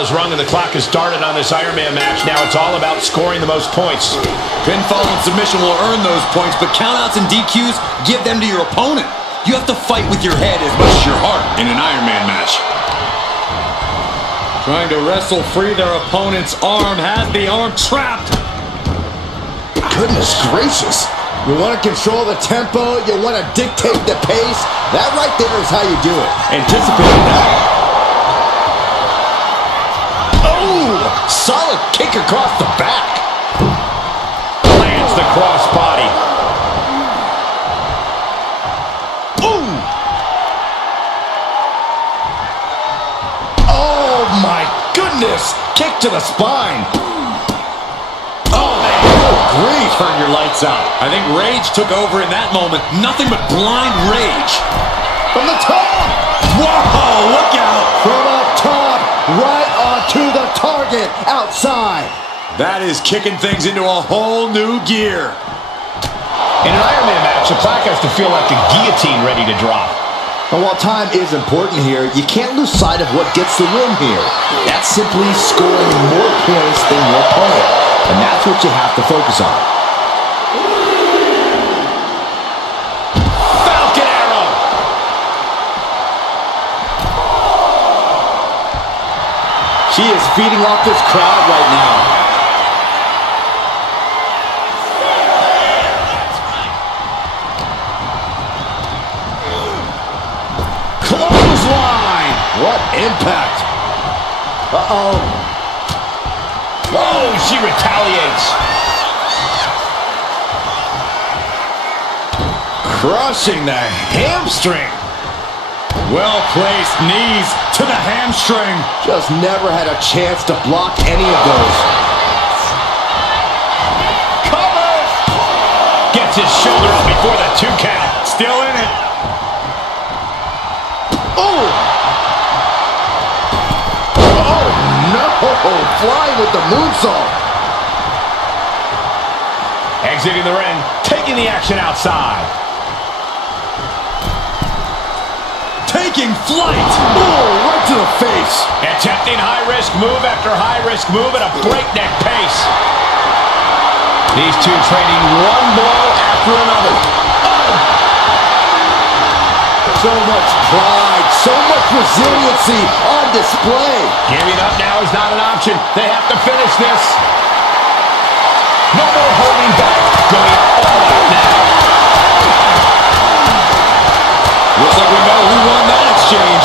bell has rung and the clock has started on this Iron Man match. Now it's all about scoring the most points. Pinfall and submission will earn those points, but countouts and DQs, give them to your opponent. You have to fight with your head as much as your heart in an Iron Man match. Trying to wrestle free their opponent's arm, has the arm trapped. Goodness gracious. You want to control the tempo, you want to dictate the pace. That right there is how you do it. Anticipating that. Solid kick across the back. Lands the crossbody. Ooh! Oh my goodness! Kick to the spine. Oh man! Good grief! Turn your lights out. I think rage took over in that moment. Nothing but blind rage. From the top! Whoa! Look out! From up top, right onto the target outside. That is kicking things into a whole new gear. In an Iron Man match, the clock has to feel like a guillotine ready to drop. And while time is important here, you can't lose sight of what gets the win here. That's simply scoring more points than your opponent. And that's what you have to focus on. Falcon arrow. She is feeding off this crowd right now. Clothesline! What impact! Uh-oh. Oh, she retaliates. Crushing the hamstring. Well-placed knees to the hamstring. Just never had a chance to block any of those. Cover! Gets his shoulder up before the 2 count. Still in it. Oh! Oh, no! Flying with the moonsault. Exiting the ring, taking the action outside. Taking flight. Oh, right to the face. Attempting high-risk move after high-risk move at a breakneck pace. These two trading one blow after another. Oh! So much pride, so much resiliency on display. Giving up now is not an option. They have to finish this. No more holding back. Going all out now. Looks like we know who won that exchange.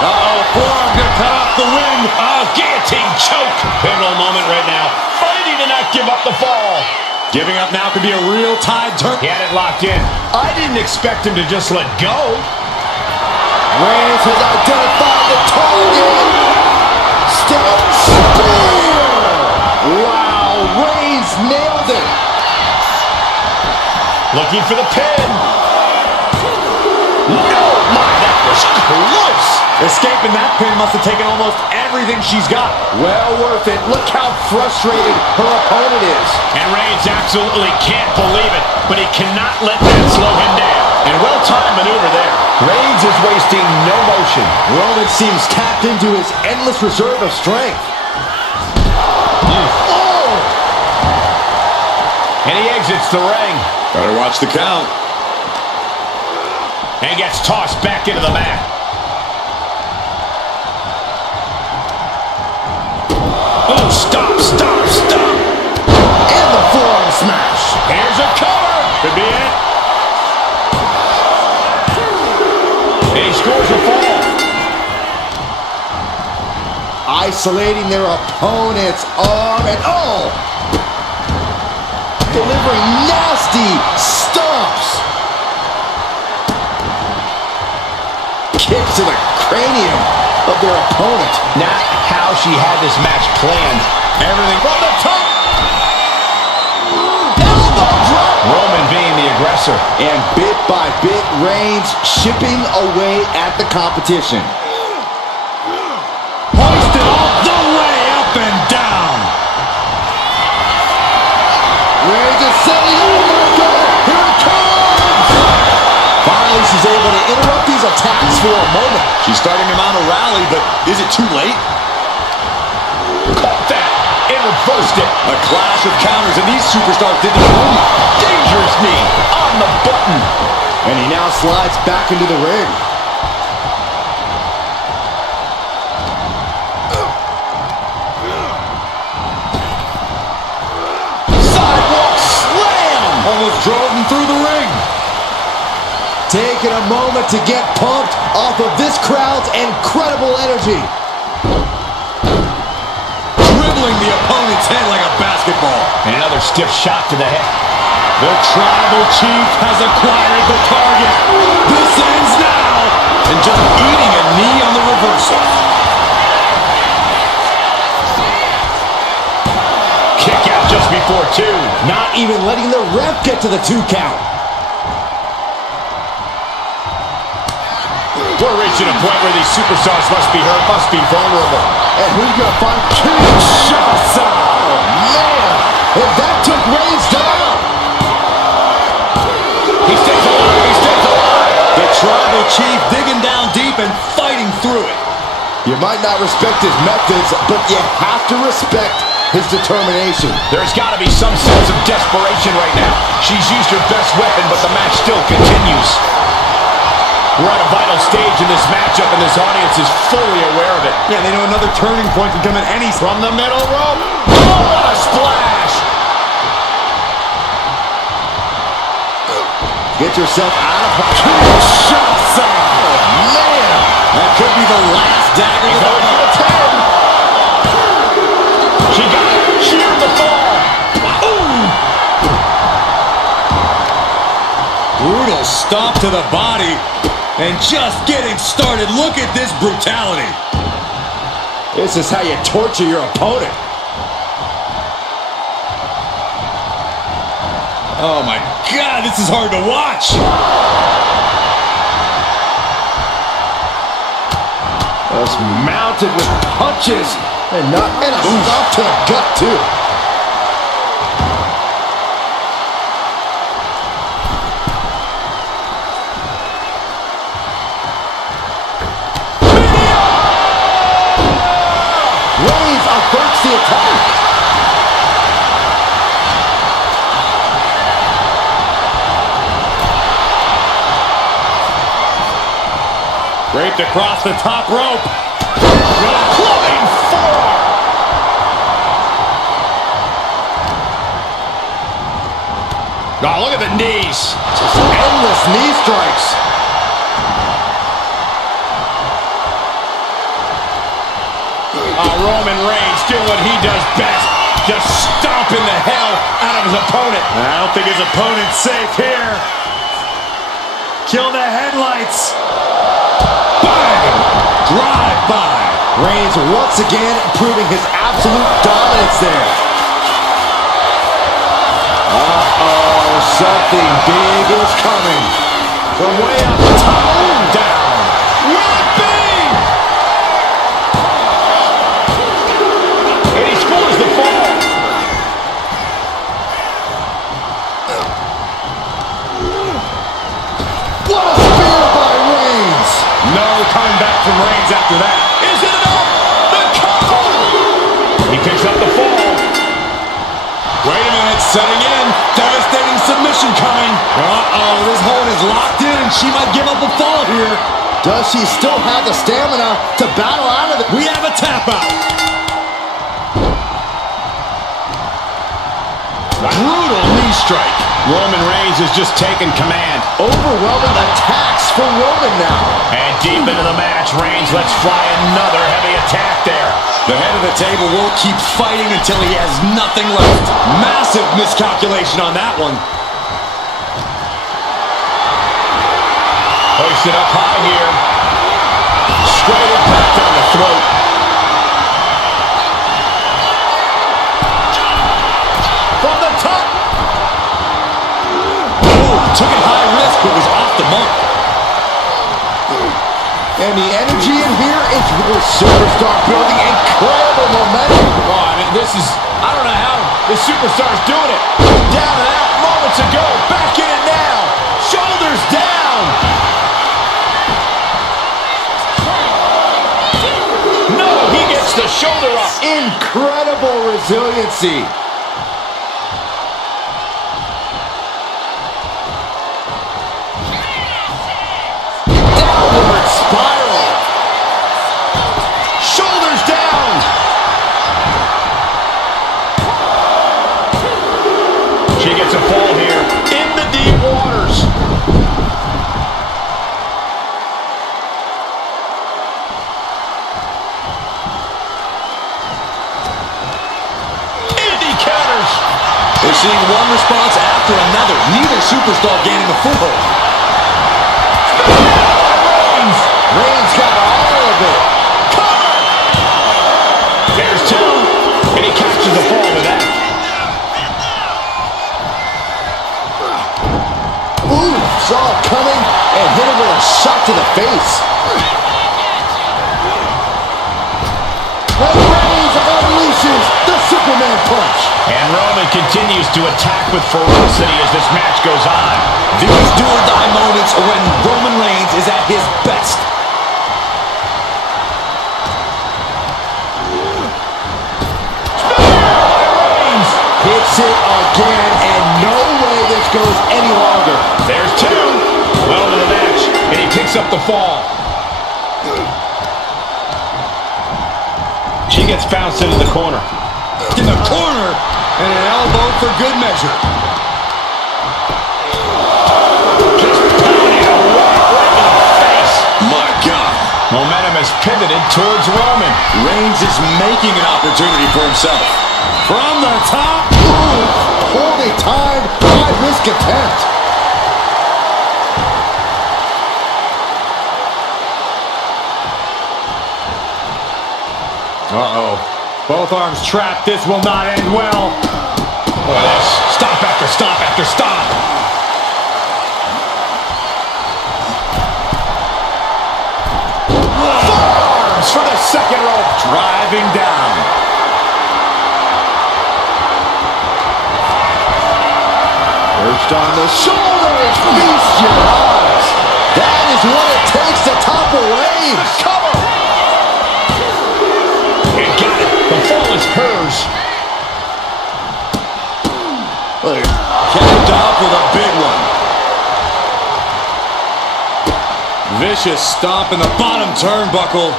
Uh-oh, forearm gonna cut off the win. Guillotine choke. Pivotal moment right now. Fighting to not give up the fall. Giving up now could be a real tide turn. He had it locked in. I didn't expect him to just let go. Reigns has identified the target. Step spear. Wow, Reigns nailed it. Looking for the pin. Oh my, that was close. Escaping that pin must have taken almost everything she's got. Well worth it. Look how frustrated her opponent is. And Reigns absolutely can't believe it, but he cannot let that slow him down. And well-timed maneuver there. Reigns is wasting no motion. Roman seems tapped into his endless reserve of strength. Oh! And he exits the ring. Better watch the count. And gets tossed back into the mat. Oh, stop, stop, stop. And the forearm smash. Here's a cover. Could be it. And he scores a fall. Isolating their opponent's arm and oh! Delivering nasty stomps. Kicks to the cranium of their opponent. Not how she had this match planned. Everything from the top. Elbow drop. Roman being the aggressor. And bit by bit, Reigns chipping away at the competition. Hoisted all the way up and down. Reigns is selling. Oh my God! Here it comes! Finally, she's able to interrupt the these attacks for a moment. She's starting him on a rally, but is it too late? Caught that and reversed it. A clash of counters, and these superstars did their own. Dangerous knee on the button. And he now slides back into the ring. Sidewalk slam. Almost drove him through the ring. Taking a moment to get pumped off of this crowd's incredible energy. Dribbling the opponent's head like a basketball. And another stiff shot to the head. The Tribal Chief has acquired the target. This ends now. And just eating a knee on the reversal. Kick out just before 2. Not even letting the ref get to the 2 count. We're reaching a point where these superstars must be hurt, must be vulnerable. And who's going to find Kinshasa? Oh, man. And that took Reigns down. He stays alive, he stays alive. The Tribal Chief digging down deep and fighting through it. You might not respect his methods, but you have to respect his determination. There's got to be some sense of desperation right now. She's used her best weapon, but the match still continues. We're at a vital stage in this matchup, and this audience is fully aware of it. Yeah, they know another turning point can come at any... From the middle rope. Oh, what a splash! Get yourself out of Kinshasa. Oh, man. That could be the last dagger He's of going the for the 10. She got it. She earned the fall. Ooh. brutal stomp to the body. And just getting started. Look at this brutality. This is how you torture your opponent. Oh my God, this is hard to watch. Just mounted with punches and a stop to the gut too. Reigns averts the attack. Draped across the top rope. Flying forearm. Oh, look at the knees. Just endless knee strikes. Roman Reigns doing what he does best. Just stomping the hell out of his opponent. I don't think his opponent's safe here. Kill the headlights. Bang! Drive by. Reigns once again proving his absolute dominance there. Uh-oh, something big is coming. From way up top, down. Will it be? And he scores the fall. What a spear by Reigns. No coming back from Reigns after that. Is it enough? The cover! He picks up the fall. Wait a minute, setting in. Devastating submission coming. Uh-oh, this hold is locked in and she might give up a fall here. Does she still have the stamina to battle out of it? We have a tap out. Brutal knee strike. Roman Reigns is just taking command. Overwhelming attacks for Roman now. And deep into the match, Reigns lets fly another heavy attack there. The head of the table will keep fighting until he has nothing left. Massive miscalculation on that one. Hoisted up high here. Straight impact on the throat. From the top. Oh, took it high risk, but was off the mark. And the energy in here is real superstar building incredible momentum. Oh, I mean, this is, I don't know how the superstar's doing it. Down and out moments ago. Back in it now. Shoulders down. Picks the shoulder up. Incredible resiliency. Downward spiral. Shoulders down. She gets a fall here in the deep waters. They're seeing one response after another. Neither superstar gaining a foothold. Reigns got all of it. Cover! There's two. And he catches the fall with that. Ooh, saw it coming and hit him with a shot to the face. And Reigns unleashes the Superman punch. And Roman continues to attack with ferocity as this match goes on. These do-or-die moments are when Roman Reigns is at his best. Reigns Hits it again, and no way this goes any longer. There's two. Well to the match, and he picks up the fall. She gets bounced into the corner. In the corner, and an elbow for good measure. Just pounding a right in the face. My God. Momentum has pivoted towards Roman. Reigns is making an opportunity for himself. From the top. Ooh, holy time, high-risk attempt. Uh-oh. Both arms trapped. This will not end well. Look at this. Stop after stop after stop. Forearms for the second rope. Driving down. Perched on the shoulders. Feast your eyes. That is what it takes to topple Reigns. Cover. And got it. The fall is hers. Capped off with a big one. Vicious stomp in the bottom turnbuckle.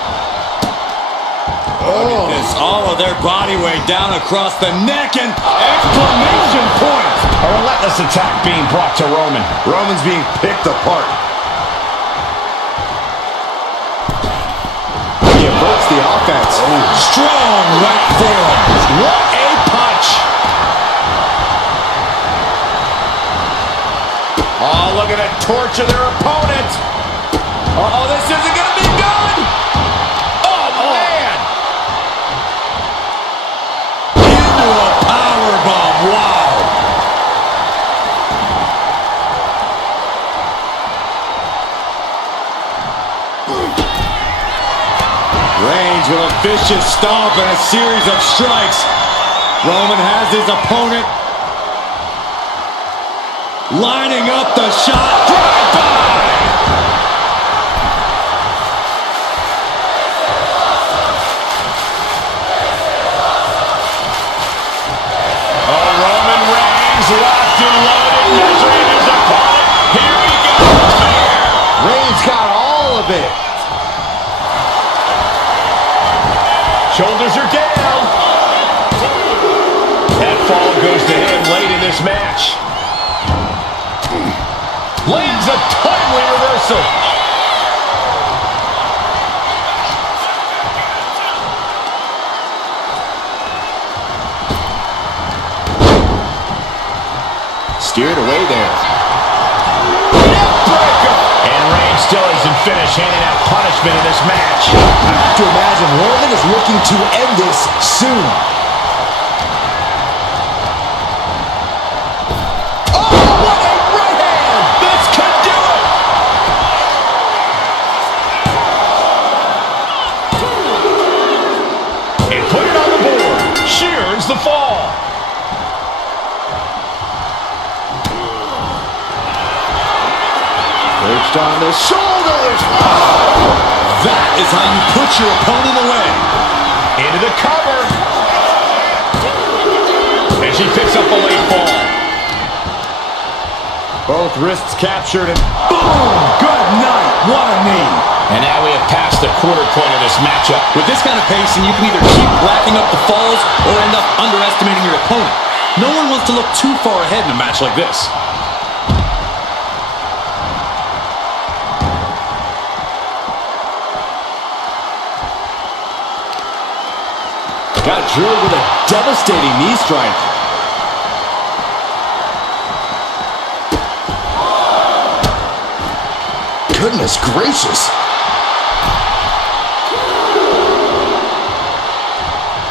Look at this. All of their body weight down across the neck and exclamation point. A relentless attack being brought to Roman. Roman's being picked apart. He averts the offense. Strong right forearm. What a punch. Oh, look at it torture their opponent. Uh-oh, this isn't going to be good. Oh, man. Into a powerbomb. Wow. Reigns with a vicious stomp and a series of strikes. Roman has his opponent lining up the shot. Drive-by. Oh, Roman Reigns locked and loaded, measuring his opponent. Here he goes. Reigns got all of it. Shoulders are down. That fall goes to him late in this match. Lands a timely reversal. Steered away there. Neckbreaker. And Reigns still isn't finished handing out punishment in this match. I have to imagine Roman is looking to end this soon. Oh, what a right hand! This could do it. And put it on the board. Shears the fall. Perched on the shoulders. That is how you put your opponent away. It she picks up the late fall. Both wrists captured and boom! Good night. What a knee. And now we have passed the quarter point of this matchup. With this kind of pacing, you can either keep racking up the falls or end up underestimating your opponent. No one wants to look too far ahead in a match like this. Got drilled with a devastating knee strike. Goodness gracious.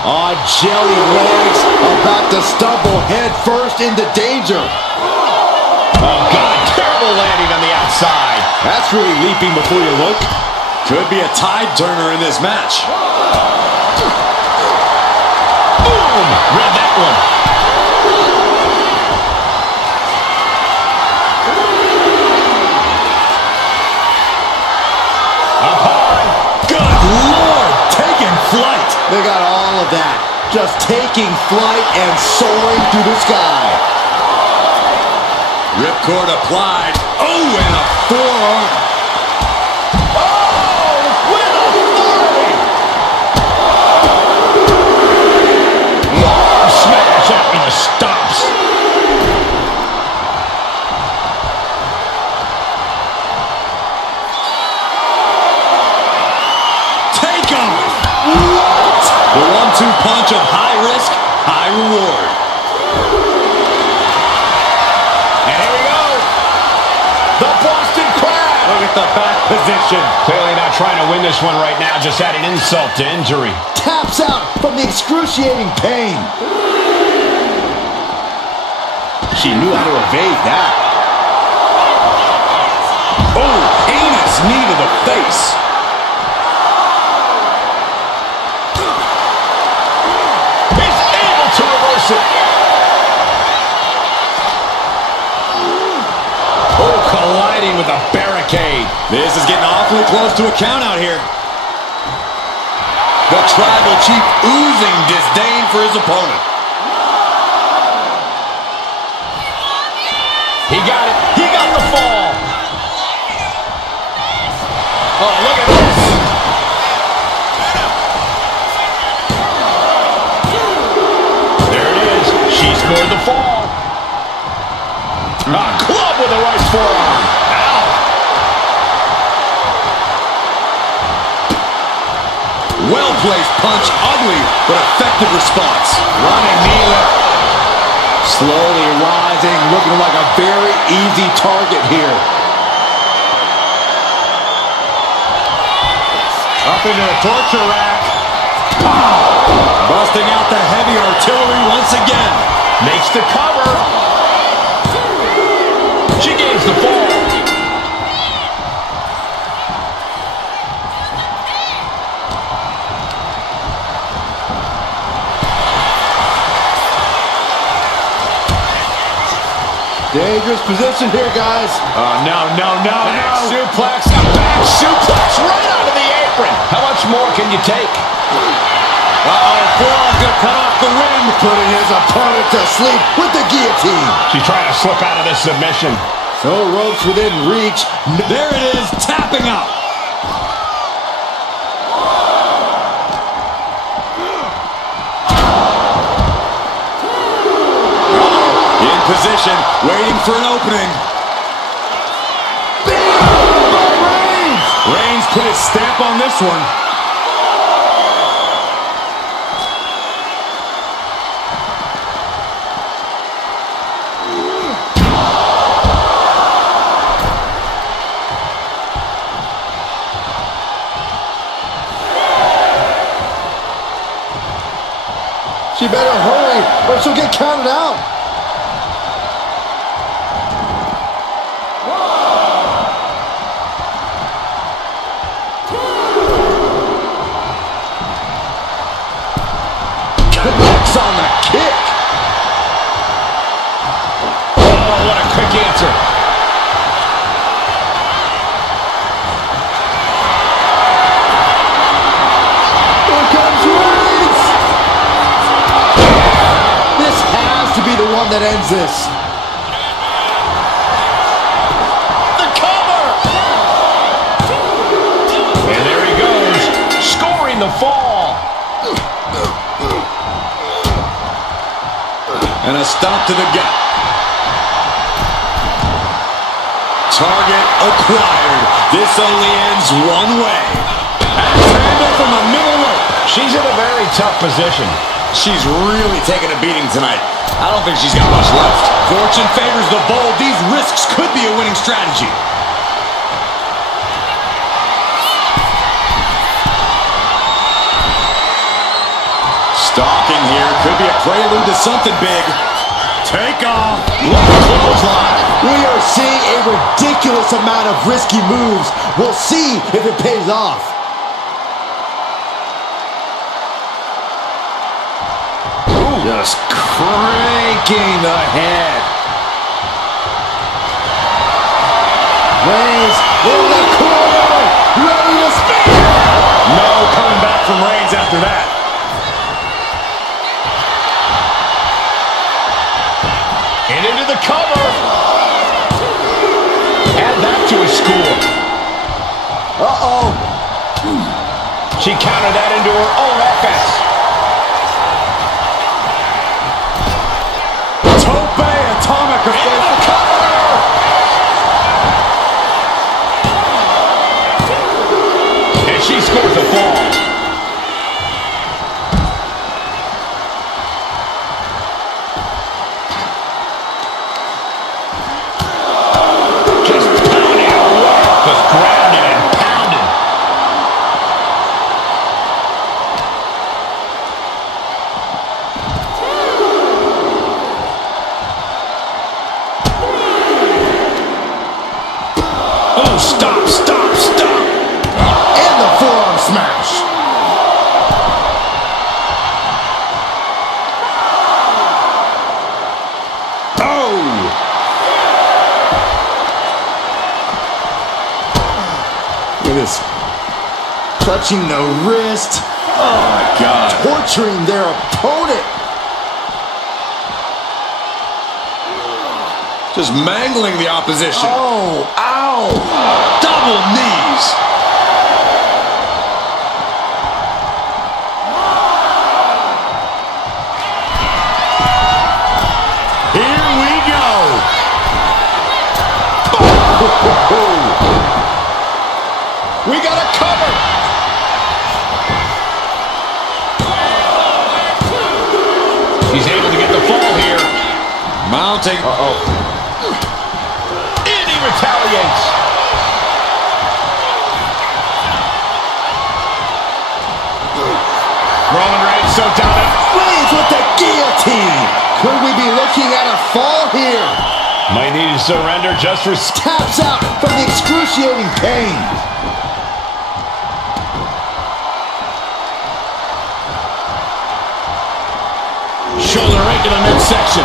Oh, jelly legs, about to stumble head first into danger. Oh, God, terrible landing on the outside. That's really leaping before you look. Could be a tide turner in this match. Boom! Read that one. Up high. Good Lord, taking flight. They got all of that. Just taking flight and soaring through the sky. Ripcord applied. Oh, and a forearm. Oh, with authority. Arm smash up in the stomps. Take off. What? The 1-2 punch of high risk, high reward. And here we go. The Boston Crab. Look at the back position. Clearly not trying to win this one right now, just adding insult to injury. Taps out from the excruciating pain. She knew how to evade that. Oh, heinous knee to the face. He's able to reverse it. Oh, colliding with a barricade. This is getting awfully close to a count out here. The tribal chief oozing disdain for his opponent. He got it. He got the fall. Oh, look at this. There it is. She scored the fall. A club with the right forearm. Ow. Well-placed punch, ugly, but effective response. Running knee lift. Slowly rising, looking like a very easy target here. Up into the torture rack. Busting out the heavy artillery once again. Makes the cover. She gains the fall. Dangerous position here, guys. Oh, no. Back suplex. A back suplex right onto the apron. How much more can you take? Uh-oh, forearm gonna cut off the wind. Putting his opponent to sleep with the guillotine. She's trying to slip out of this submission. No ropes within reach. There it is, tapping out. In position, waiting for an opening. Reigns put his stamp on this one. She better hurry or she'll get counted out. Connects on the kick. Oh, what a quick answer. Here comes Reigns. This has to that ends this. The cover! And there he goes, scoring the fall. And a stop to the gut. Target acquired. This only ends one way. Handle from the middle rope. She's in a very tough position. She's really taking a beating tonight. I don't think she's got much left. Fortune favors the bold. These risks could be a winning strategy. Stalking here could be a prelude to something big. Take off. What a clothesline. We are seeing a ridiculous amount of risky moves. We'll see if it pays off. Ooh. Just cranking the head. Reigns in the corner, ready to spear. No coming back from Reigns after that. And into the cover. Add that to his score. Uh-oh. She countered that into her own offense. Tope atomic Into the cover. And she scores the fall. Grounded and pounded. Oh, stop, stop, stop. And the forearm smash. Look at this. Clutching the wrist. Oh my God. Torturing their opponent. Just mangling the opposition. Oh, ow. Double knees. Here we go. We got a cover. He's able to get the fall here. Mounting. And he retaliates. Roman Reigns so dominant. Reigns with the guillotine. Could we be looking at a fall here? Might need to surrender just for... Taps out from the excruciating pain. Shoulder right to the midsection.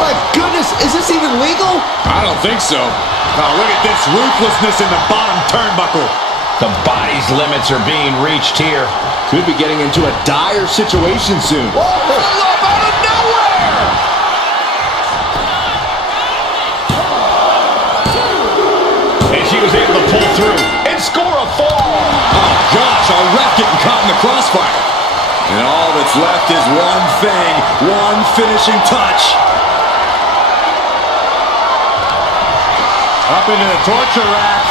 My goodness, is this even legal? I don't think so. Now look at this ruthlessness in the bottom turnbuckle. The body's limits are being reached here. Could be getting into a dire situation soon. Whoa, up out of nowhere! And she was able to pull through and score a fall. Oh gosh, our ref getting caught in the crossfire. And all that's left is one thing, one finishing touch. Up into the torture rack.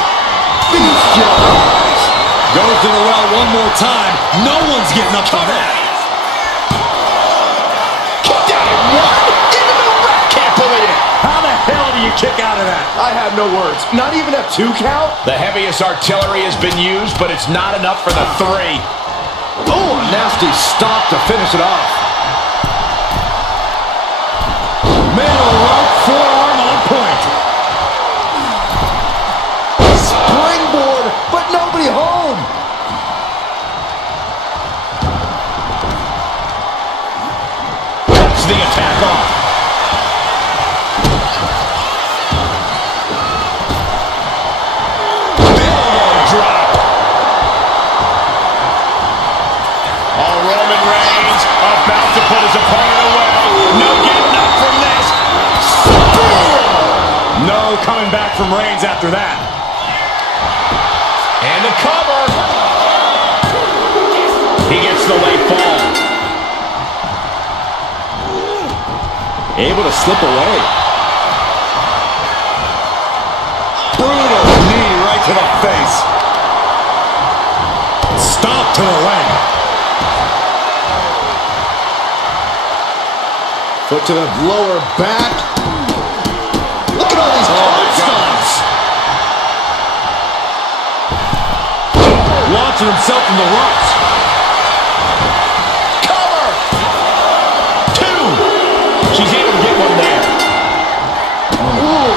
Bestialized. Goes to the well one more time. No one's getting up on that. Kicked out at one. Into the rack. Can't believe it. How the hell do you kick out of that? I have no words. Not even a 2 count? The heaviest artillery has been used, but it's not enough for the 3. Oh, a nasty stop to finish it off. Middle rope, forearm on point. Springboard, but nobody home. Cuts the attack off. Big drop. Oh, Roman Reigns about to put his opponent away. No getting up for coming back from Reigns after that. And the cover. He gets the late fall. Able to slip away. Brutal knee right to the face. Stomp to the leg. Foot to the lower back. Look at all these stomps. Launching himself from the ropes. Cover. 2. She's able to get one there. Ooh.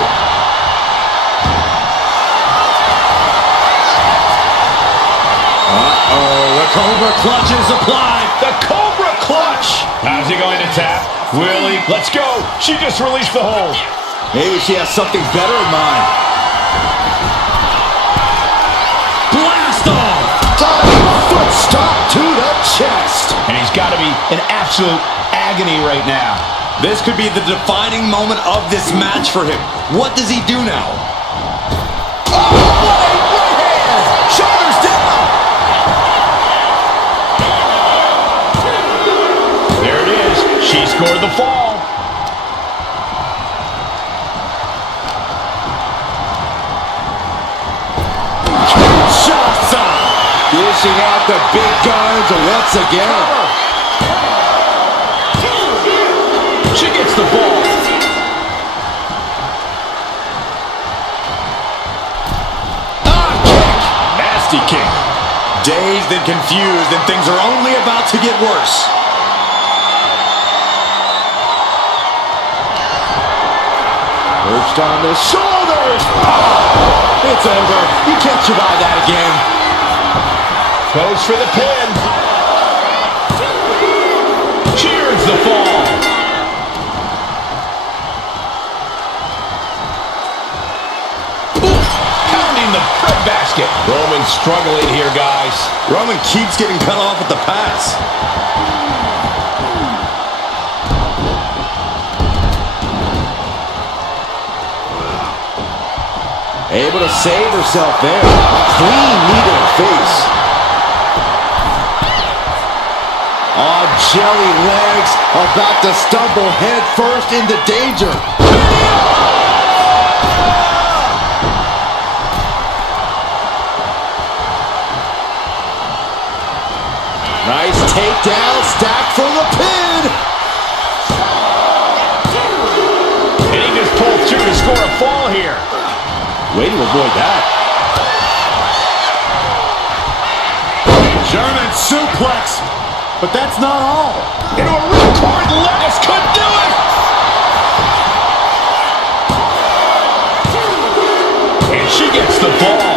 The Cobra clutch is applied. The Cobra clutch. How's he going to tap? Will he? Let's go. She just released the hold. Maybe she has something better in mind. Blast off. Diving foot stomp to the chest. And he's got to be in absolute agony right now. This could be the defining moment of this match for him. What does he do now? Oh, what a right hand. Shoulders down. There it is. She scored the fall. Shasa. Dishing out the big guns once again. She gets the ball. Kick. Nasty kick. Dazed and confused, and things are only about to get worse. Perched on the shoulders. Oh, it's over. You can't survive that again. Goes for the pin. Cheers the fall. Pounding the breadbasket. Roman struggling here, guys. Roman keeps getting cut off at the pass. Able to save herself there. Clean knee to the face. On jelly legs, about to stumble head first into danger. Nice takedown, stacked for the pin. And he just pulled through to score a fall here. Way to avoid that. German suplex. But that's not all. Into a ripcord lettuce could do it. And she gets the ball.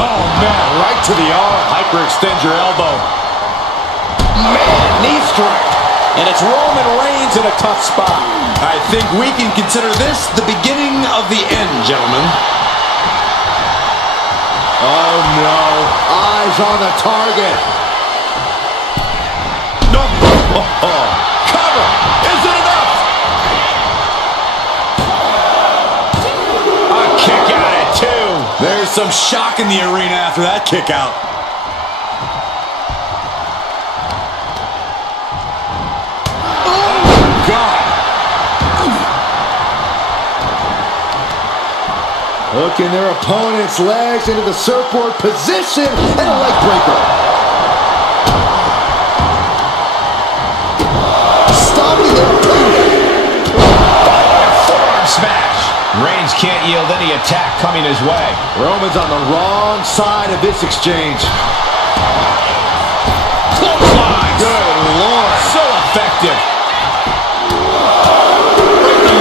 Oh, man, right to the arm. Hyperextend your elbow. Man, knee strike. And it's Roman Reigns in a tough spot. I think we can consider this the beginning of the end, gentlemen. Oh, no. Eyes on the target. No. Cover. Is it enough? A kick out at 2. There's some shock in the arena after that kick out. Oh, God. Hooking their opponent's legs into the surfboard position and a leg breaker. Stopping their opponent. Forearm smash. Reigns can't yield any attack coming his way. Roman's on the wrong side of this exchange. Clothesline. Good Lord. So effective.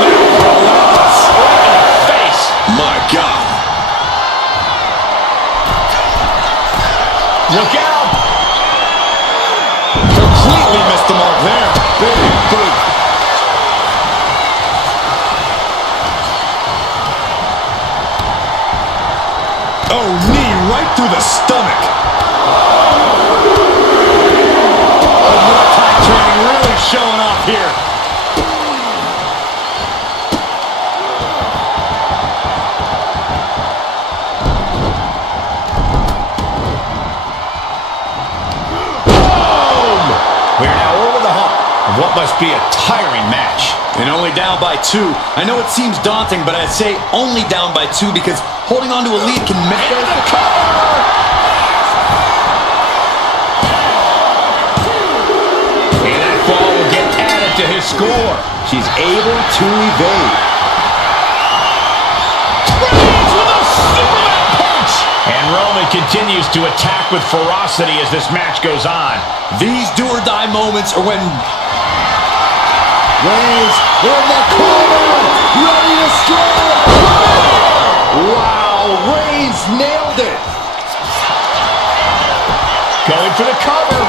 Right in the mouth. Right in the face. My God. Look out. Completely missed the mark there. Big boot. Oh, knee right through the stomach. Oh, Muay Thai training really showing off here. what must be a tiring match. And only down by 2. I know it seems daunting, but I'd say only down by 2 because holding on to a lead can make Into the cover! And that fall will get added to his score. She's able to evade. Reigns with a Superman punch! And Roman continues to attack with ferocity as this match goes on. These do-or-die moments are when Reigns in the corner, ready to strike. Wow, Reigns nailed it. Going for the cover.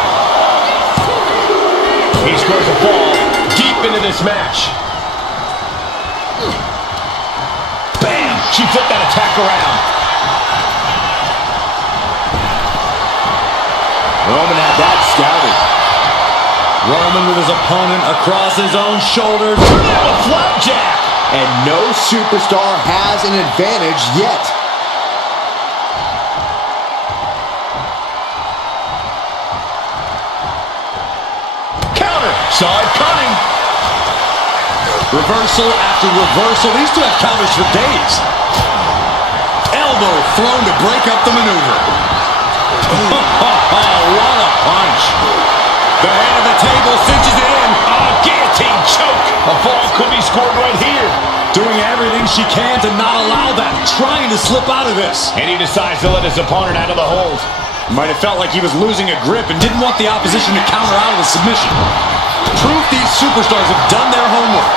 He scores a fall deep into this match. Bam! She flipped that attack around. Roman had that scouted. Roman with his opponent across his own shoulders. A flapjack! And no superstar has an advantage yet. Counter! Saw it coming. Reversal after reversal. These two have counters for days. Elbow thrown to break up the maneuver. What a punch. The head of the table cinches it in. Guillotine choke. A fall could be scored right here. Doing everything she can to not allow that. Trying to slip out of this. And he decides to let his opponent out of the hold. Might have felt like he was losing a grip and didn't want the opposition to counter out of the submission. Proof these superstars have done their homework.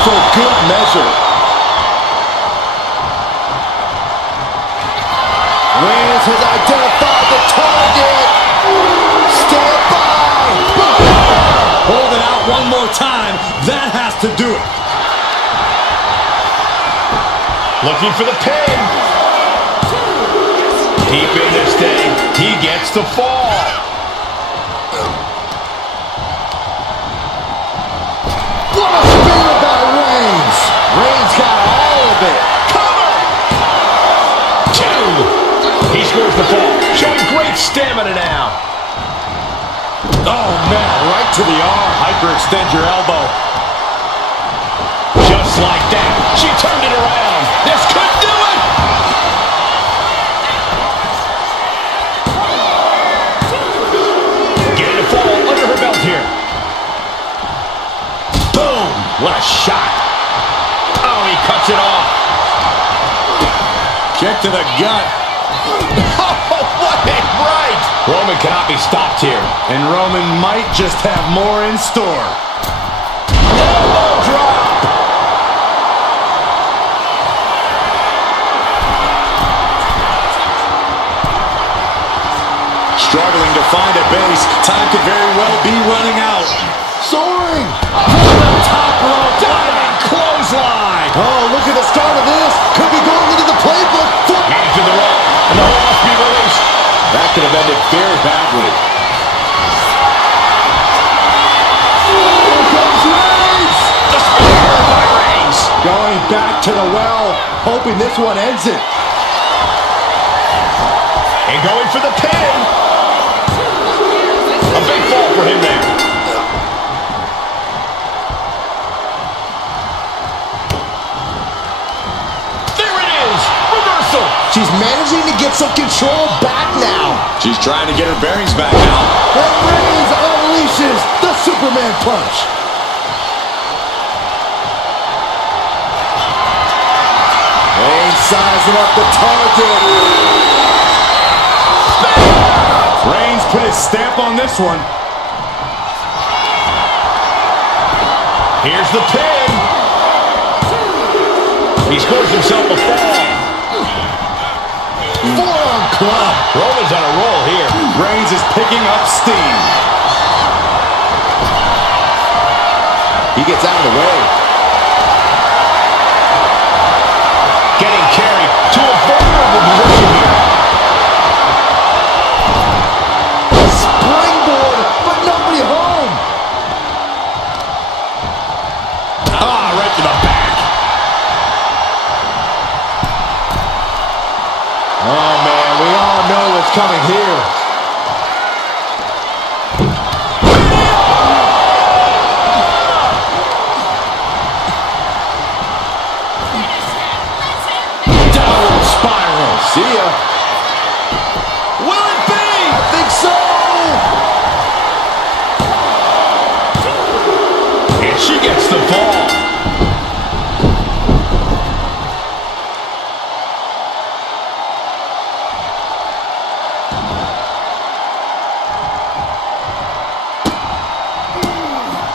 For good measure. Reigns has identified the target. Stand by. Hold it out one more time. That has to do it. Looking for the pin. Deep in this thing. He gets the fall. What a spear by Reigns. Reigns got all of it. Cover. 2. He scores the fall. Showing great stamina now. Oh, man, right to the arm. Hyperextend your elbow. Just like that. She turned it around. This could do it. Getting a fall under her belt here. Boom. What a shot. Oh, he cuts it off. Kick to the gut. Oh, what a right. Roman cannot be stopped here. And Roman might just have more in store. Elbow drop. Struggling to find a base. Time could very well be running out. Soaring. Top rope. Diving clothesline. Oh, look at the start of this. Could be going into the playbook. Hands to the rope. And the hold must be released. That could have ended very badly. Here comes Reigns. The spear by Reigns. Going back to the well, hoping this one ends it. And going for the pin. A big fall for him there. There it is. Reversal. She's managing to get some control back now. She's trying to get her bearings back now. And Reigns unleashes the Superman punch. Reigns sizing up the target. Reigns put his stamp on this one. Here's the pin. He scores himself a fall. Forearm club. Roman's on a roll here. Reigns is picking up steam. He gets out of the way. Getting carried to a vulnerable position here. Springboard, but nobody home. Right to the back. Oh, man, we all know what's coming here.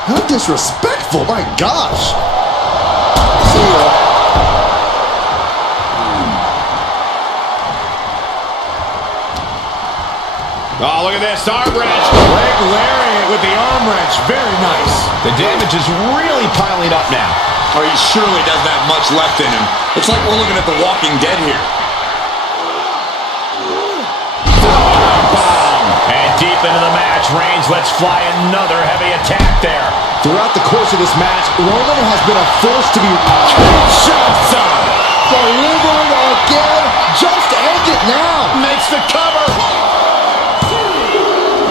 How disrespectful, my gosh. See ya. Oh, look at this, arm wrench. Leg lariat with the arm wrench, very nice. The damage is really piling up now. Oh, he surely doesn't have much left in him. It's like we're looking at The Walking Dead here. And deep into the match, Reigns lets fly another heavy attack there. Throughout the course of this match, Roman has been a force to be Kinshasa. Delivering again. Just end it now. Makes the cover.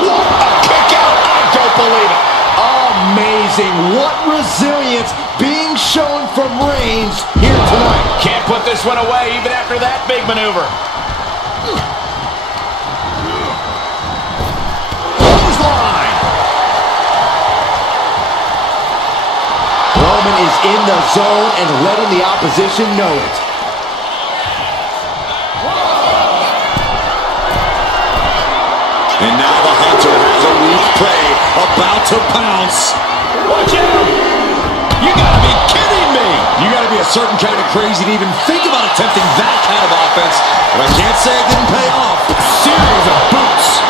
What a kick out. I don't believe it. Amazing. What resilience being shown from Reigns here tonight. Can't put this one away even after that big maneuver. Clothesline. Roman is in the zone and letting the opposition know it. And now the hunter has a weak prey about to pounce. Watch out. You gotta be kidding me. You gotta be a certain kind of crazy to even think about attempting that kind of offense. But I can't say it didn't pay off. Series of boots.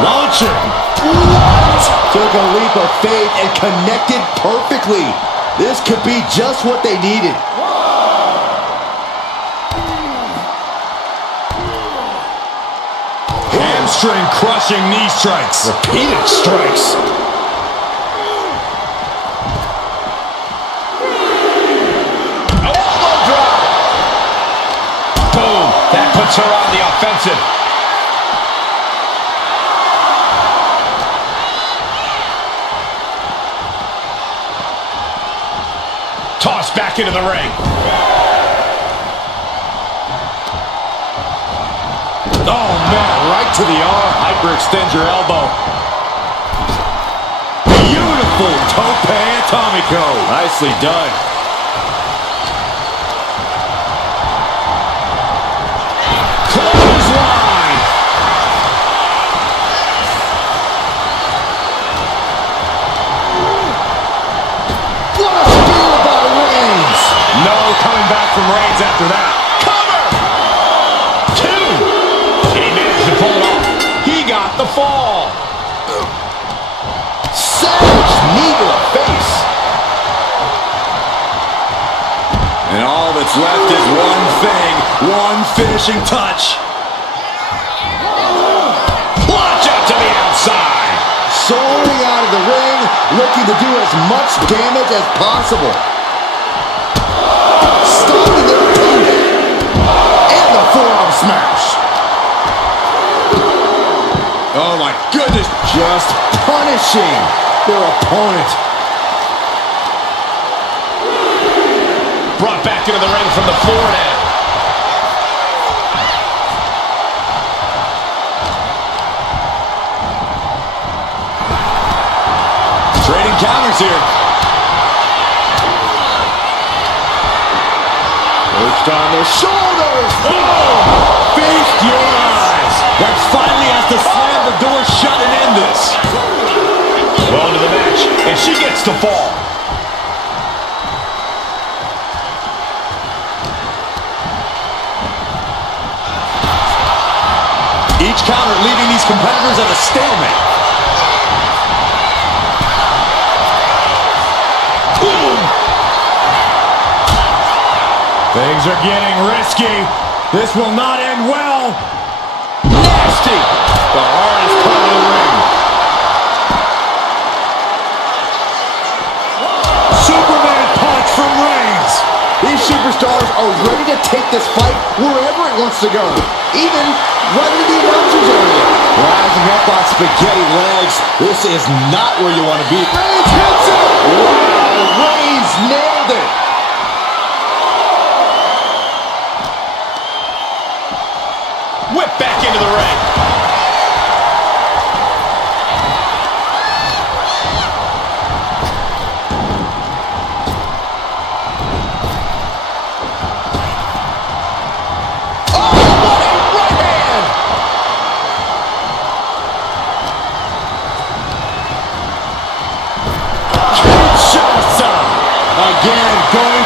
Launching. What? Took a leap of faith and connected perfectly. This could be just what they needed. Hamstring crushing knee strikes. Repeated strikes. Elbow drop. Boom. That puts her on the offensive. Tossed back into the ring. Oh, man, right to the arm. Hyperextend your elbow. Beautiful tope atomico. Nicely done. Clothesline. What a steal by Reigns. No coming back from Reigns after that. Cover! Two! He managed to pull it off. He got the fall. Savage knee to the face. And all that's left is one thing, one finishing touch. Launch out to the outside. Soaring out of the ring, looking to do as much damage as possible. Stopping the opponent. And the forearm smash. Oh my goodness. Just punishing their opponent. Brought back into the ring from the floor now. Trading counters here. Perched on their shoulders. Boom! Feast your eyes. That finally has to slam the door shut and end this. Well into the match, and she gets to fall. Each counter leaving these competitors at a stalemate. Boom! Things are getting risky. This will not end well. Nasty! The hardest part of the ring. Superman punch from Reigns. These superstars are ready to take this fight wherever it wants to go. Even right into the announcer's area. Rising up on spaghetti legs. This is not where you want to be. Reigns hits it! Wow, Reigns nailed it! Whip back into the ring.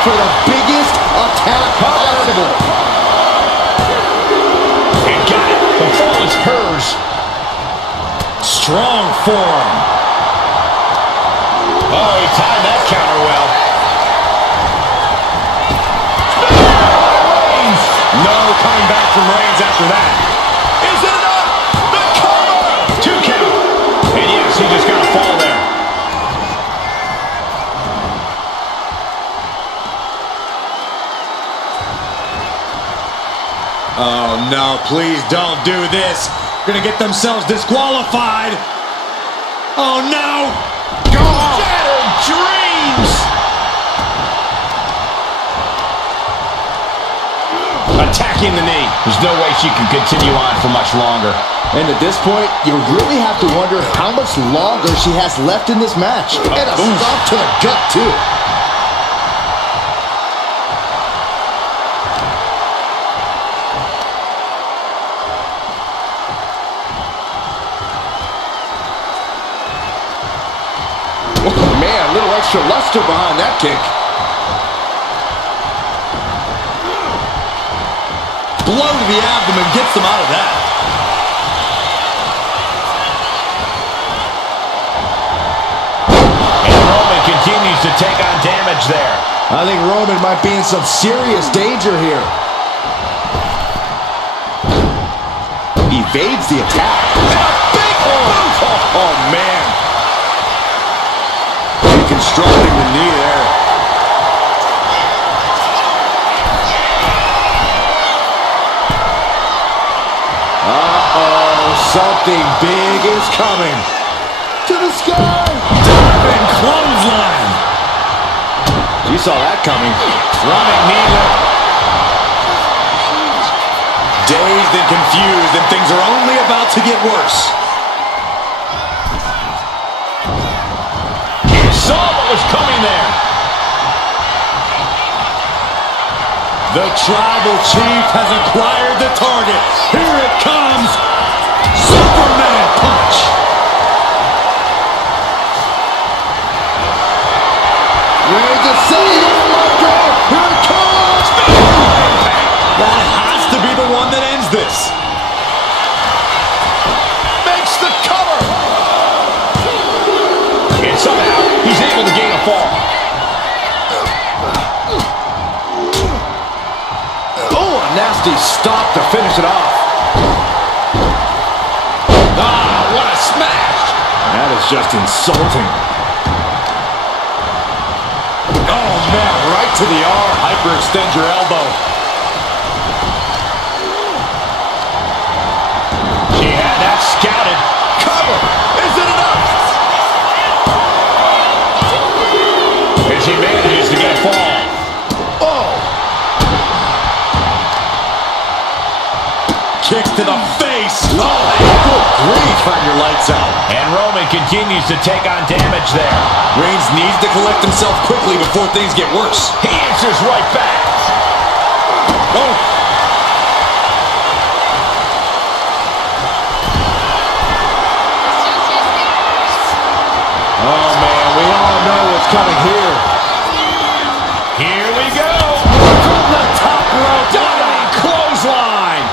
for the biggest attack possible. And got it. The fall is hers. Strong form. Oh, he timed that counter well. No coming back from Reigns after that. Is it enough? The cover! 2 count. And yes, he just got a fall there. Oh, no, please don't do this. Gonna get themselves disqualified. Oh, no. Shattered dreams! Attacking the knee. There's no way she can continue on for much longer. And at this point, you really have to wonder how much longer she has left in this match. And a stop to the gut, too. Oh, man, a little extra luster behind that kick. Blow to the abdomen gets them out of that. And Roman continues to take on damage there. I think Roman might be in some serious danger here. Evades the attack. And a big boot! Oh, man. Deconstructing the knee there. Uh-oh, something big is coming. To the sky. And clothesline. You saw that coming. Running knee lift. Dazed and confused, and things are only about to get worse. He saw what was coming there. The tribal chief has acquired the target. Here it comes. Superman punch. Ready to say, oh my God, here it comes. That has to be the one that ends this. Makes the cover. And somehow, he's able to gain a fall. Oh, a nasty stop to finish it off. Ah, what a smash. That is just insulting. Oh, man, right to the arm. Hyperextend your elbow. She had that scouted. Cover. Is it enough? And she manages to get a fall. Oh, Kicks to the face. Oh, good grief. Turn your lights out. And Roman continues to take on damage there. Reigns needs to collect himself quickly before things get worse. He answers right back. Oh. oh man, we all know what's coming here. Here we go. From the top rope. Diving clothesline.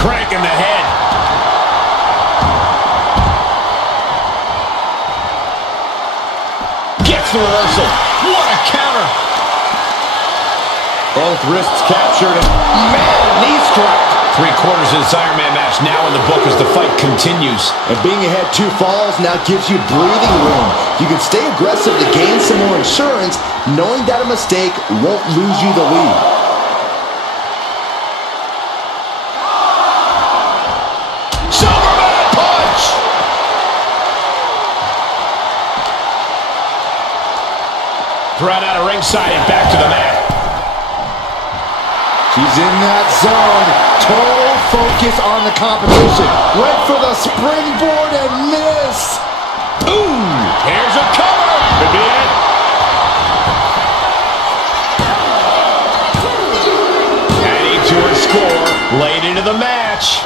Cranking the head. Gets the reversal. What a counter. Both wrists captured and man, knee strike. 3/4 of this Iron Man match now in the book as the fight continues. And being ahead 2 falls now gives you breathing room. You can stay aggressive to gain some more insurance, knowing that a mistake won't lose you the lead. Superman punch! Thrown out of ringside and back to the mat. She's in that zone. Total focus on the competition. Went for the springboard and miss. Ooh! Here's a cover! Could be it. Adding to her score late into the match.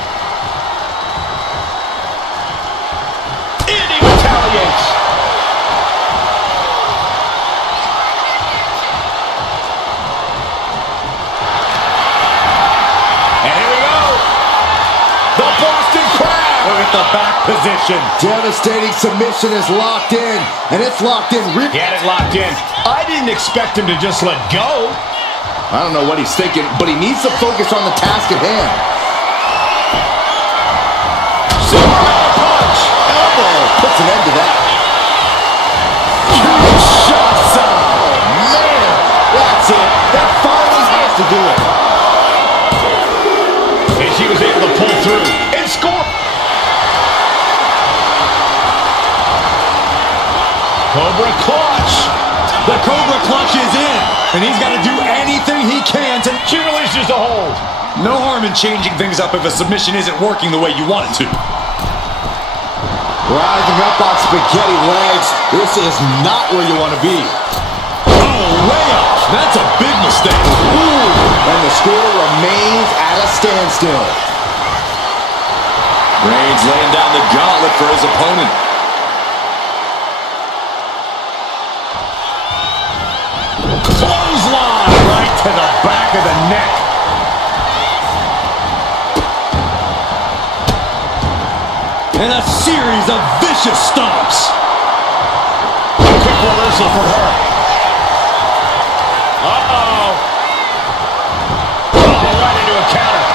position. Devastating submission is locked in, and it's locked in. He had it locked in. I didn't expect him to just let go. I don't know what he's thinking, but he needs to focus on the task at hand. Superman punch. Elbow puts an end to that. Shots up. Man, that's it. That finally has to do it. And she was able to pull through and score. Cobra clutch. The Cobra clutch is in, and he's got to do anything he can to... She releases the hold. No harm in changing things up if a submission isn't working the way you want it to. Rising up on spaghetti legs. This is not where you want to be. Oh, way off. That's a big mistake. Ooh, and the score remains at a standstill. Reigns laying down the gauntlet for his opponent. Clothesline right to the back of the neck. And a series of vicious stomps. Quick reversal for her. Uh-oh. Oh, right into a counter.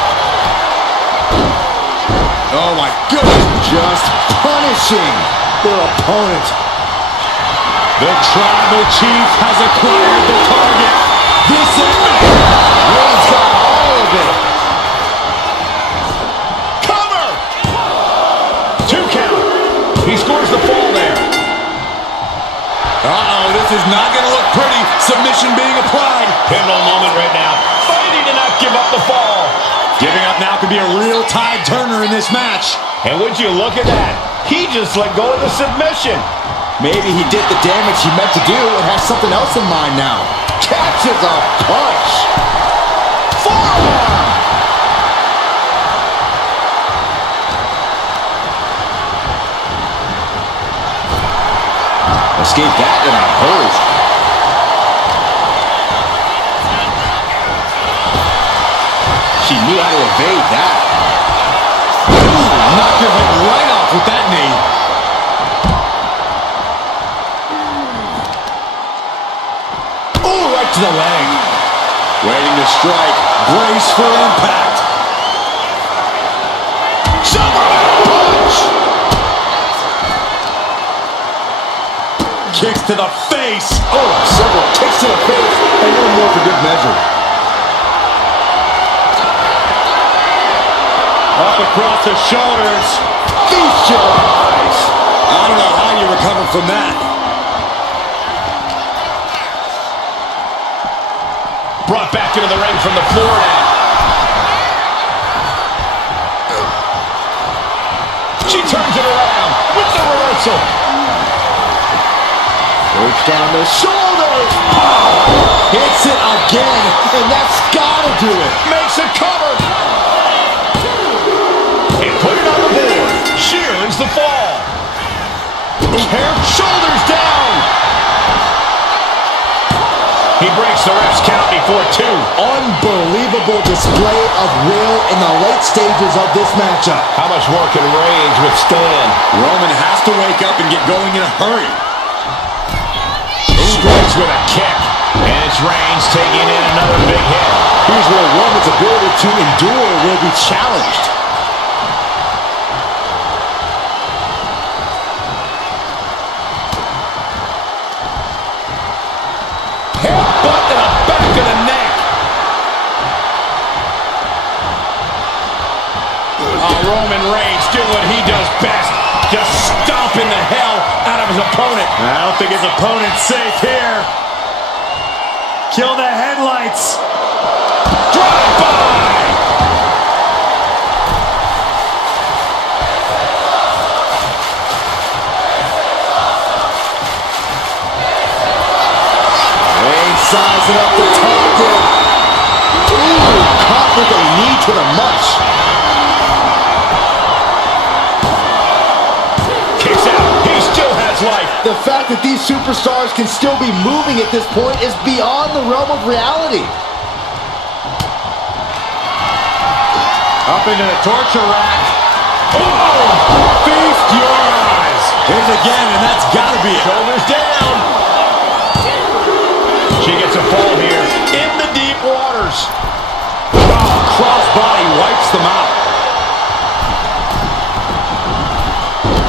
Oh, my goodness. Just punishing their opponent. The Tribal Chief has acquired the target. This is... Reigns got all of it. Cover! 2 count. He scores the fall there. Uh-oh, this is not going to look pretty. Submission being applied. Pivotal moment right now. Fighting to not give up the fall. Giving up now could be a real tide turner in this match. And would you look at that? He just let go of the submission. Maybe he did the damage he meant to do and has something else in mind now. Catches a punch. Forearm. Escape that in a hurry. She knew how to evade that. Ooh, knock your head right off with that knee. To the leg. Waiting to strike. Brace for impact. Superman punch. Kicks to the face. Oh, several kicks to the face, and one more for good measure. Up across the shoulders. Feast your eyes. I don't know how you recover from that. Brought back into the ring from the floor now. She turns it around with the reversal. Perched on the shoulders. Hits it again, and that's gotta do it. Makes a cover. And put it on the board. She earns the fall. Shoulders down. He breaks the ref's count before 2. Unbelievable display of will in the late stages of this matchup. How much more can Reigns withstand? Roman has to wake up and get going in a hurry. Strikes with a kick. And it's Reigns taking in another big hit. Here's where Roman's ability to endure will be challenged. Headbutt to the back of the neck. Oh, Roman Reigns doing what he does best. Just stomping the hell out of his opponent. I don't think his opponent's safe here. Kill the headlights. Drive by. Reigns sizing up the target. Ooh, caught with a knee to the much. Kicks out. He still has life. The fact that these superstars can still be moving at this point is beyond the realm of reality. Up into the torture rack. Oh, feast your eyes. Here's again, and that's got to be it. Shoulders down. She gets a fall here in the deep waters. Oh, crossbody wipes them out.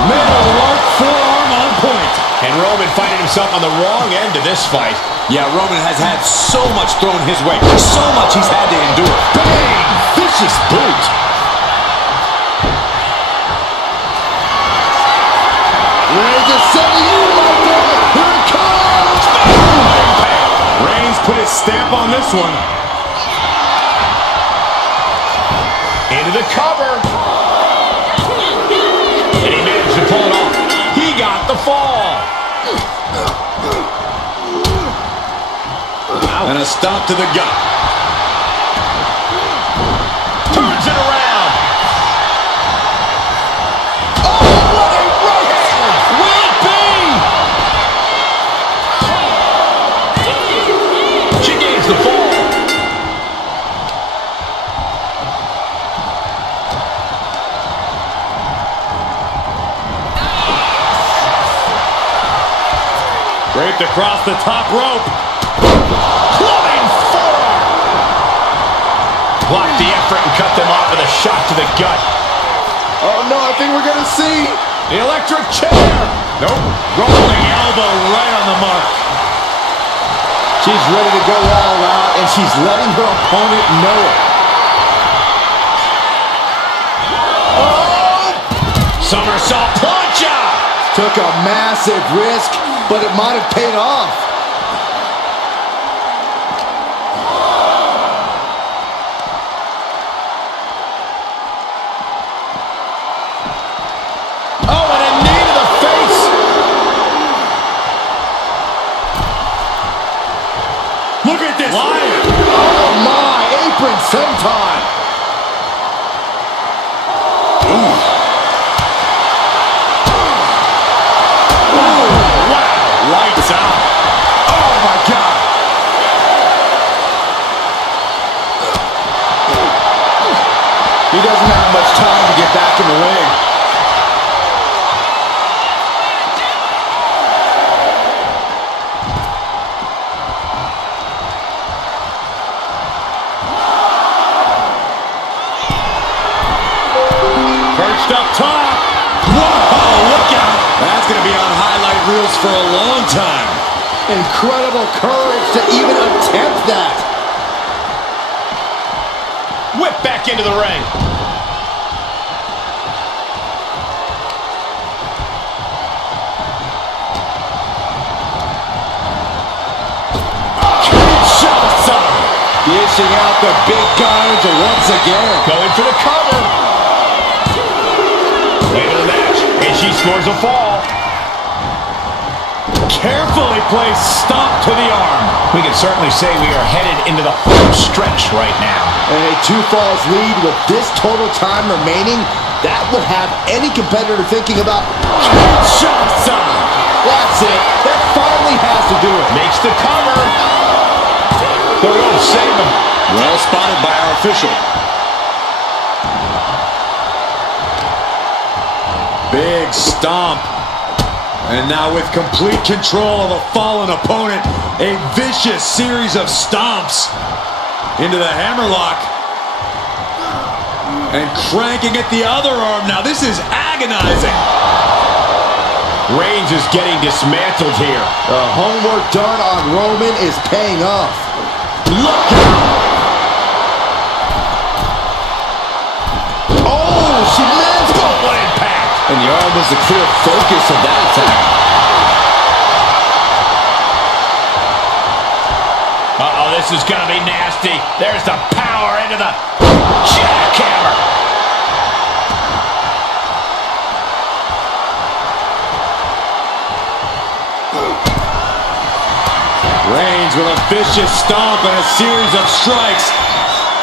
Middle right forearm on point. And Roman finding himself on the wrong end of this fight. Yeah, Roman has had so much thrown his way. So much he's had to endure. Bang! Vicious boot. Reigns is setting you right there. Here it comes. Reigns put his stamp on this one. Into the cover. And he managed to pull it off. He got the fall. And a stomp to the gut. Turns it around. Oh, what a right hand. Will it be? She gains the fall. Draped across the top rope. Clubbing forearm. Blocked the effort and cut them off with a shot to the gut. Oh, no, I think we're going to see. The electric chair. Nope. Rolling elbow right on the mark. She's ready to go all out, and she's letting her opponent know it. Oh! Somersault plancha. Took a massive risk, but it might have paid off. Oh, and a knee to the face. Look at this. Lion. Oh, my. Apron senton. Lights out. Oh, my God. He doesn't have much time to get back in the ring. Perched up top. Whoa, look out. That's going to be on highlight reels for a long time. Incredible courage to even attempt that. Whip back into the ring. Dishing out the big guns once again. Going for the cover. Later in the match, and she scores a fall. Carefully placed stomp to the arm. We can certainly say we are headed into the home stretch right now. And a 2 falls lead with this total time remaining, that would have any competitor thinking about Kinshasa. That's it. That finally has to do it. Makes the cover. The rope save him. Well spotted by our official. Big stomp. And now with complete control of a fallen opponent, a vicious series of stomps into the hammerlock. And cranking at the other arm. Now this is agonizing. Reigns is getting dismantled here. The homework done on Roman is paying off. Look out! Oh, she lands. What impact! And the arm was the clear focus of that attack. Uh-oh, this is going to be nasty. There's the power into the jackhammer. Reigns with a vicious stomp and a series of strikes.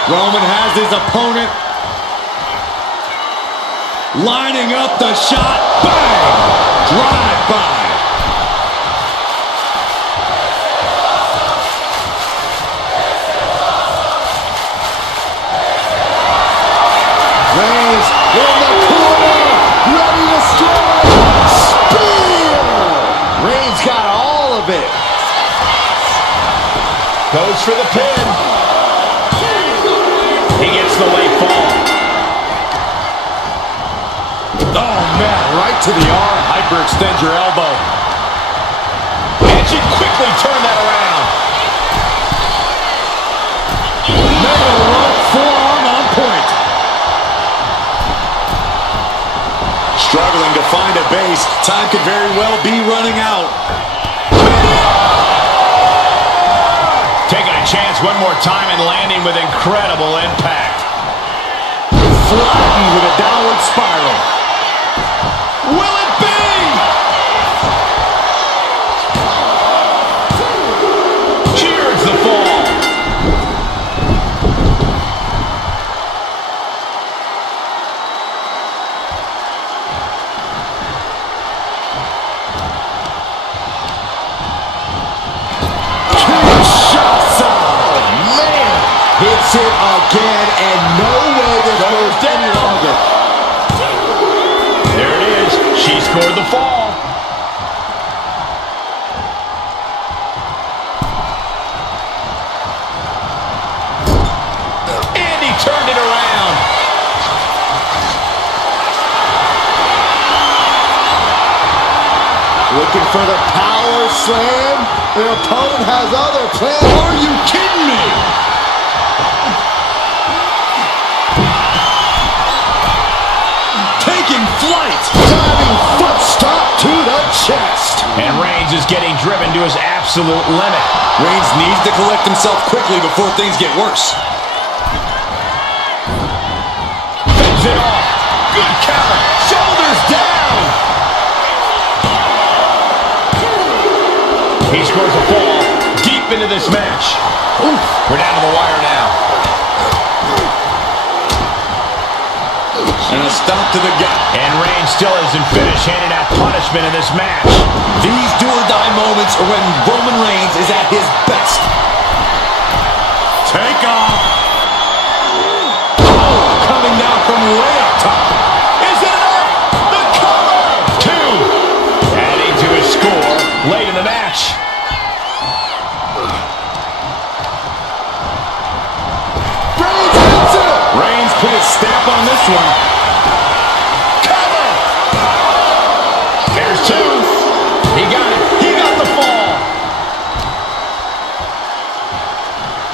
Roman has his opponent lining up the shot. Bang! Drive by. Reigns in the corner. Goes for the pin. He gets the late fall. Oh, man, right to the arm. Hyperextend your elbow. And she quickly turned that around. Mega right forearm on point. Struggling to find a base. Time could very well be running out. Taking a chance one more time and landing with incredible impact. Flattened with a downward spiral. Will it be? Cheers the fall. Hits it again, and no way this goes any longer. There it is. She scored the fall. And he turned it around. Looking for the power slam. Their opponent has other plans. Are you kidding me? Flight! Diving foot stop to the chest. And Reigns is getting driven to his absolute limit. Reigns needs to collect himself quickly before things get worse. Fends it off. Good counter. Shoulders down. He scores a fall deep into this match. Oof. We're down to the wire now. And a stomp to the gut. And Reigns still isn't finished handing out punishment in this match. These do-or-die moments are when Roman Reigns is at his best. Take off. Oh, coming down from way up top. Is it enough? The cover! 2. Adding to his score late in the match. Reigns hits it. Reigns put his stamp on this one. There's 2. He got it. He got the fall.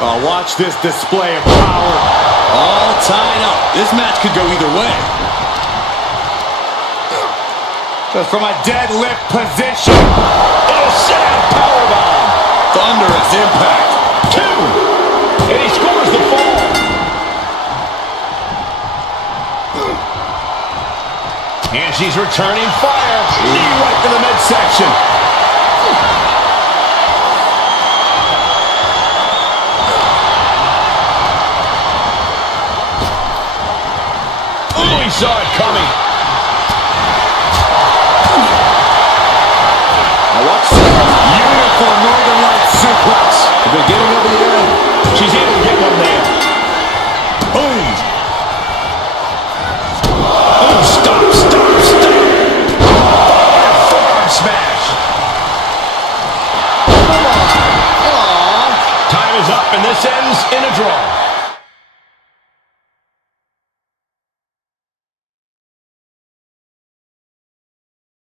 Oh, watch this display of power. All tied up. This match could go either way. Just from a deadlift position. And a sad powerbomb. Thunderous impact. 2. And he scores the fall. And she's returning fire. Knee right to the midsection. Oh, he saw it coming. Now watch this. Beautiful Northern Lights suplex. They're getting over the end. She's able to get one there. Boom. Oh, stop. Forearm smash. Come on. Aww. Time is up, and this ends in a draw.